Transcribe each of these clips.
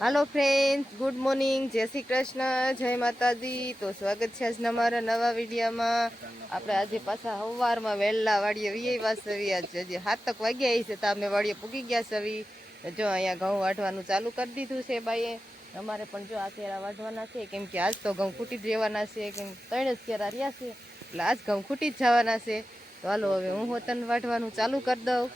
હાલો friends, good morning, જય શ્રી કૃષ્ણ, જય માતાજી. તો સ્વાગત છે આજના મારા નવા વિડીયોમાં. આપણે આજે પાછા સવારમાં વહેલા વાડીએ વીઆઈ સવી છે. હજી 7 વાગ્યા છે તો અમે વાડીએ પૂગી ગયા સવી. જો અહીંયા ઘઉં વાઢવાનું ચાલુ કરી દીધું છે બાઈએ. અમારે પણ જો આ કેરા વાઢવાના છે, કેમ કે આજ તો ઘઉં ખૂટી જ રહેવાના છે, કેમ 3 જ કેરા રહ્યા છે એટલે આજ ઘઉં ખૂટી જ જવાના છે. તો હાલો હવે હું હોતન વાઢવાનું ચાલુ કરી દઉં.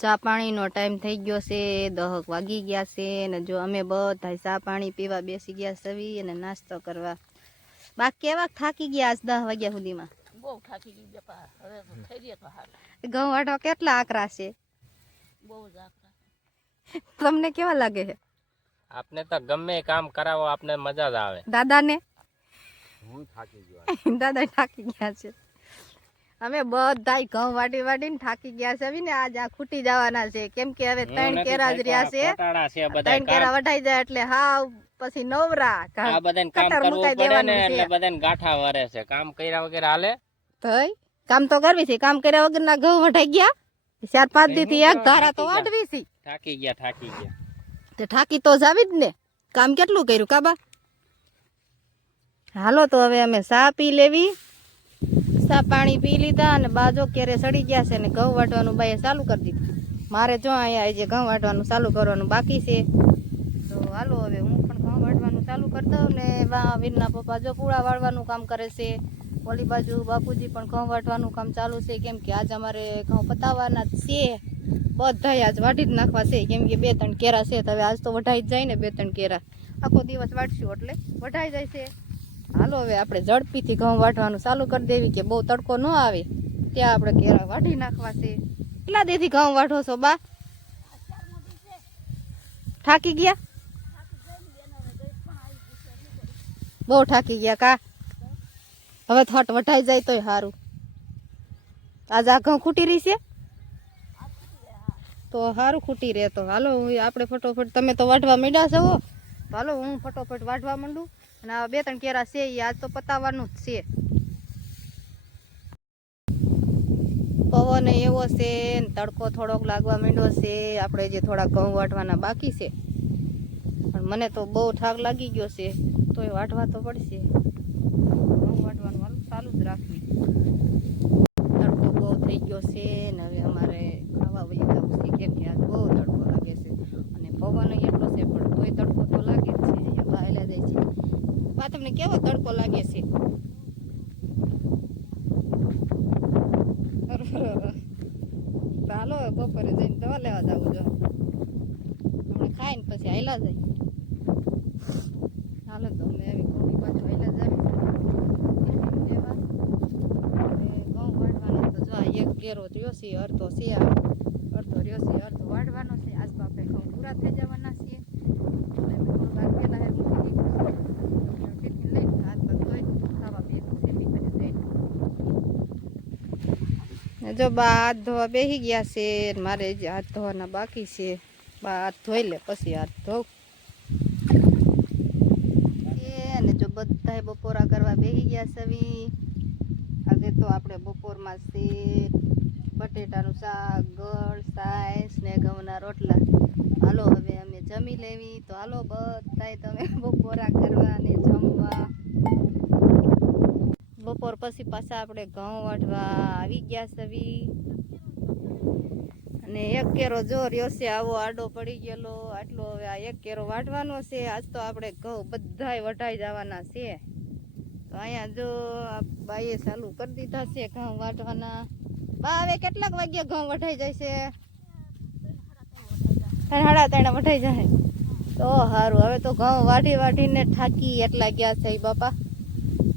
ચા પાણીનો ટાઈમ થઈ ગયો છે, 10 વાગી ગયા છે ને જો અમે બધા ચા પાણી પીવા બેસી ગયા સવી અને નાસ્તો કરવા. બાકી કેવા થાકી ગયા આજ 10 વાગ્યા સુધીમાં? બહુ થાકી ગઈ બાપા. હવે તો થઈ રહી તો હાલ. ઘઉં વાટવા કેટલા આકરા છે? બહુ જ આકરા. તમને કેવા લાગે છે? આપને તો ગમે કામ કરાવો આપને મજા જ આવે. દાદાને? હું થાકી ગયો. દાદા થાકી ગયા છે. અમે બધાય ઘઉં વાટી વાટીને થાકી ગયા છે ને આજ આ ખૂટી જવાના છે, કેમ કે હવે 3 કેરા જ રહ્યા છે. 3 કેરા વઢાઈ જાય એટલે હાવ પછી નવરા. આ બધાને કામ કરવું પડે ને એટલે બધાને ગાંઠા વરે છે. કામ કર્યા વગર હાલે? તોય કામ તો કરવી છે. કામ કર્યા વગર ના ઘઉં વઢાઈ ગયા. 4-5 દી થી એક ધારા તો વાટવી છે. થાકી ગયા. તે થાકી તો જાવી જ ને. કામ કેટલું કર્યું કાબા? હાલો તો હવે અમે ચા પી લેવી. ચા પાણી પી લીધા અને બાજો કેરે સડી ગયા છે ને ઘઉં વાટવાનું બાઈએ ચાલુ કરી દીધું. મારે જો અહીંયા જે ઘઉં વાટવાનું ચાલુ કરવાનું બાકી છે. તો હાલો હવે હું પણ ઘઉં વાટવાનું ચાલુ કરી દઉં ને વીરના પપ્પા જો પૂળા વાળવાનું કામ કરે છે. ઓલી બાજુ બાપુજી પણ ઘઉં વાટવાનું કામ ચાલુ છે, કેમ કે આજ અમારે ઘઉં પતાવવાના જ છે. બધાય આજ વાટી જ નાખવા છે, કેમ કે 2-3 કેરા છે. તો હવે આજ તો વઢાઈ જ જાય ને 2-3 કેરા. આખો દિવસ વાટશું એટલે વઢાઈ જાય છે. હાલો હવે આપણે ઝડપીથી ઘઉં વાટવાનું ચાલુ કરી દેવી કે બહુ તડકો ન આવે ત્યાં આપણે કેરા વાટી નાખવા છે. કેટલા દેથી ઘઉં વાટો છો બા? થાકી ગયા? બહુ થાકી ગયા કા? હવે થટ વઢાઈ જાય તોય સારું. આજ આ ઘઉં ખૂટી રહી છે તો સારું ખૂટી રહે. તો હાલો આપણે ફટોફટ, તમે તો વાઢવા માંડ્યા છો, હાલો હું ફટોફટ વાઢવા માંડું. અને આ 2-3 કેરા છે એ આજ તો પતાવવાનું જ છે. પવન એવો છે ને તડકો થોડોક લાગવા માંડ્યો છે. આપણે જે થોડા ઘઉં વાટવાના બાકી છે, પણ મને તો બહુ થાક લાગી ગયો છે, તોય વાટવા તો પડશે. ઘઉં વાટવાનું હાલ ચાલુ જ રાખવી. તડકો બહુ થઈ ગયો છે ને હવે અમારે ખાવા વહી જવું છે, કેમ કે આજ બહુ તડકો લાગે છે અને પવન એટલો છે પણ તોય તડકો તો લાગે જ છે. અહીંયા બહાર જાય છે. બા તમને કેવો તડકો લાગે છે? ચાલો બપોરે જઈને દવા લેવા જવું. જો હમણાં ખાઈને પછી હાઈલા જાય. હાલો તો અમે આવી કોબી પાછું હાઈલા જાય લેવા. ઘઉં વાઢવાનો તો જો એક કેરો રહ્યો છે, અડધો છે, અડધો રહ્યો છે, અડધો વાઢવાનો છે. આજ તો આપણે ઘઉં પૂરા થઈ જવાના છીએ. જો બા હાથ ધોવા બેસી ગયા છે, મારે જે હાથ ધોવાના બાકી છે. બા હાથ ધોઈ લે પછી હાથ ધોવ. અને જો બધાય બપોરા કરવા બેસી ગયા છે. આજે તો આપણે બપોરમાં છે બટેટાનું શાક, ગળ, સાઈસ ને ઘઉંના રોટલા. હાલો હવે અમે જમી લેવી. તો હાલો બધાય તમે બપોરા કરવા ને જમવા. બપોર પછી પાછા આપણે ઘઉં વાટવા આવી ગયા સવી. અને એક કેરો જો રહ્યો છે આવો આડો પડી ગયેલો, આટલો હવે આ એક કેરો વાટવાનો છે. આજ તો આપણે ઘઉં બધાય વઢાઈ જવાના છે. તો અહીંયા જો બાઈએ ચાલુ કરી દીધા છે ઘઉં વાટવાના. બા હવે કેટલાક વાગ્યા ઘઉં વઢાઈ જાય છે? 3:30 વઢાઈ જાય તો સારું. હવે તો ઘઉં વાટીને થાકી એટલા ગયા છે બાપા,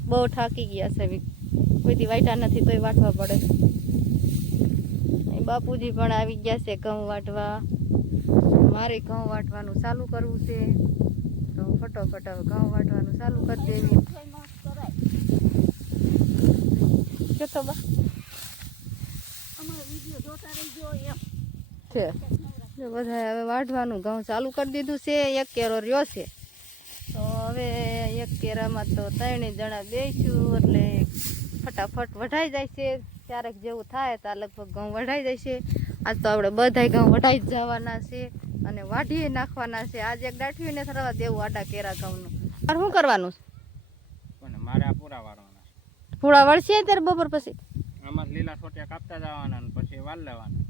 બહુ થાકી ગયા છે. કોઈથી વાટ્યા નથી તોય વાટવા પડે. બાપુજી પણ આવી ગયા છે ઘઉં વાટવા. મારે ઘઉં વાટવાનું ચાલુ કરવું છે તો ફટોફટ હવે ઘઉં વાટવાનું ચાલુ કરી દેવી. કે તો બા છે જો બધા હવે વાટવાનું ઘઉં ચાલુ કરી દીધું છે. એક કેરો રહ્યો છે તો હવે એક કેરામાં તો 3 જણા બેસું એટલે ફટાફટ વઢાઈ જાય છે. ક્યારેક જેવું થાય તો લગભગ ઘઉં વઢાઈ જાય છે. આજ તો આપણે બધાય ઘઉં વઢાઈ જ જવાના છે અને વાઢીએ નાખવાના છે. આજે એક દાઠીને થરવા દેવું આડા કેરા ઘઉંનું. મારે શું કરવાનું છે? પણ મારે આ પૂરા વાળવાના છે. પૂળા વળશે ત્યારે બપોર પછી આમાં લીલા છોટિયા કાપતા જવાના ને પછી વાળ લેવાના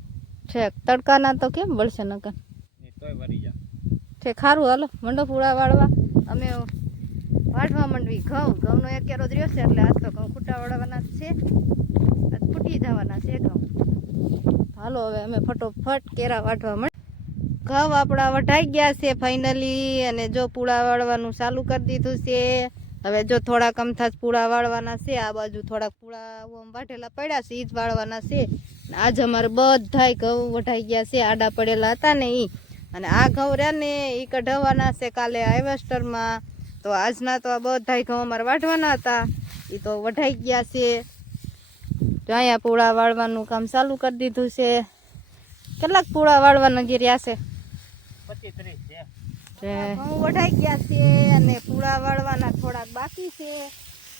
છે. તડકાના તો કેમ વળશે નકર એ તોય વરી જાય છે. ખારું હાલો મંડો પૂળા વાળવા. અમે વાઢવા માંડવી ઘઉંનો એક કેરો જ રહ્યો છે એટલે આજ તો ઘઉં ખૂટા વાળવાના જ છે. આજ ફૂટી જવાના છે ઘઉં. હાલો હવે અમે ફટોફટ કેરા વાઢવા માંડ. ઘઉં આપણા વઢાઈ ગયા છે ફાઇનલી અને જો પૂળા વાળવાનું ચાલુ કરી દીધું છે. હવે જો થોડાક અમથા જ પૂળા વાળવાના છે. આ બાજુ થોડાક પૂળા વાઢેલા પડ્યા છે એ જ વાળવાના છે. આજ અમારે બધાય ઘઉં વઢાઈ ગયા છે આડા પડેલા હતા ને એ. અને આ ઘઉં રહ્યા ને એ કઢાવવાના છે કાલે હાર્વેસ્ટરમાં. તો આજના તો આ બધાય ઘઉં અમારે વાઢવાના હતા એ તો વઢાઈ ગયા છે. તો અહીંયા પૂળા વાળવાનું કામ ચાલુ કરી દીધું છે. કેટલાક પૂળા વાળવાના જે રહ્યા છે 25-30 છે. ઘઉં વઢાઈ ગયા છે અને પૂળા વાળવાના થોડાક બાકી છે.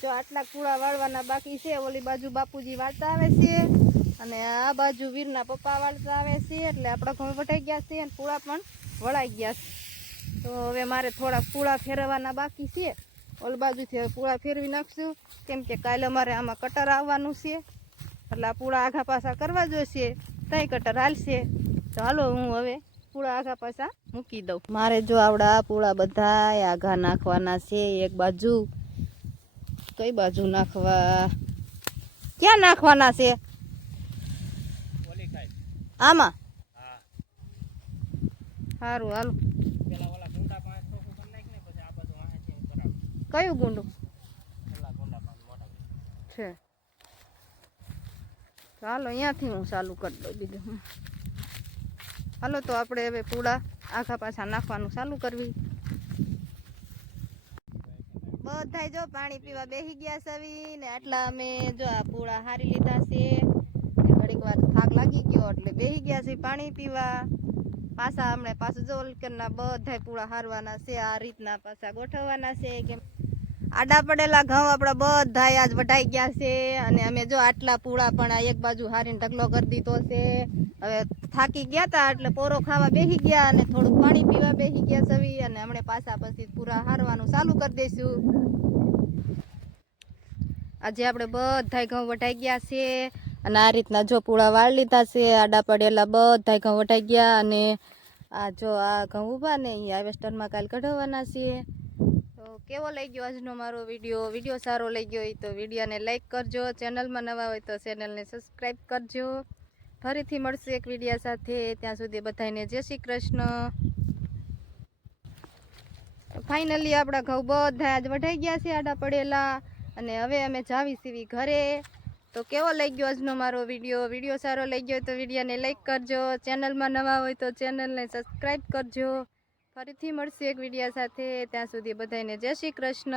જો આટલા પૂળા વાળવાના બાકી છે. ઓલી બાજુ બાપુજી વાળતા આવે છે અને આ બાજુ વીરના પપ્પા વાળતા આવે છે. એટલે આપણા ઘઉં વઢાઈ ગયા છે અને પૂળા પણ વળાઈ ગયા છે. તો હવે મારે થોડાક પૂળા ફેરવવાના બાકી છે. ઓલી બાજુથી હવે પૂળા ફેરવી નાખશું કેમ કે કાલે અમારે આમાં કટર આવવાનું છે એટલે આ પૂળા આઘા પાછા કરવા જોઈશે. તઈ કટર હાલશે. તો હાલો હું હવે પૂળા આઘા પાછા મૂકી દઉં. મારે જો આવડા પૂળા બધા આઘા નાખવાના છે. એક બાજુ કઈ બાજુ નાખવા ક્યાં નાખવાના છે? ઓલી ખાય આમાં હા સારું હાલો. પેલા ઓલા ગુંડા પાંચ ચોખ્ખું કરી નાખ ને પછી આ બધું વાંચી કરાવ. કયું ગુંડું પેલા ગુંડા પાંચ મોટા છે? ચાલો અહીંયાથી હું ચાલુ કરી દઉં બીજું. હાલો તો આપણે હવે પૂળા આખા પાછા નાખવાનું ચાલુ કરવી. બધાય જો પાણી પીવા બેસી ગયા સવી ને આટલા અમે જો આ પૂળા હારી લીધા છે. ઘડીક વાર થાક લાગી ગયો એટલે બેસી ગયા છે પાણી પીવા. પાછા હમણાં પાછું જો ઓલકરના બધાય પૂળા હારવાના છે. આ રીતના પાછા ગોઠવવાના છે. કેમ આડા પડેલા ઘઉં આપણા બધાય આજ વઢાઈ ગયા છે અને અમે જો આટલા પૂળા પણ આ એક બાજુ હારીને ઢગલો કરી દીધો છે. હવે થાકી ગયા હતા એટલે પોરો ખાવા બેસી ગયા અને થોડુંક પાણી પીવા બેસી ગયા સવી અને હમણાં પાછા પછી પૂરા હારવાનું ચાલુ કરી દઈશું. આજે આપણે બધાય ઘઉં વઢાઈ ગયા છે અને આ રીતના જો પૂળા વાળ લીધા છે. આડા પડેલા બધાય ઘઉં વઢાઈ ગયા અને આ જો આ ઘઉં ઊભા ને એ હાર્વેસ્ટરમાં કાલ કઢાવવાના છે. તો કેવો લઈ ગયો આજનો મારો વિડીયો સારો લઈ ગયો હોય તો વિડીયોને લાઈક કરજો. ચેનલમાં નવા હોય તો ચેનલને સબસ્ક્રાઈબ કરજો. ફરીથી મળશું એક વિડીયો સાથે. ત્યાં સુધી બધાને જય શ્રી કૃષ્ણ. ફાઇનલી આપણા ઘઉં બધા આજ વઢાઈ ગયા છે આડા પડેલા અને હવે અમે જાવી સીવી ઘરે. તો કેવો લઈ ગયો આજનો મારો વિડીયો સારો લઈ ગયો તો વિડીયોને લાઈક કરજો. ચેનલમાં નવા હોય તો ચેનલને સબસ્ક્રાઈબ કરજો. ફરીથી મળશું એક વિડીયો સાથે. ત્યાં સુધી બધાને જય શ્રી કૃષ્ણ.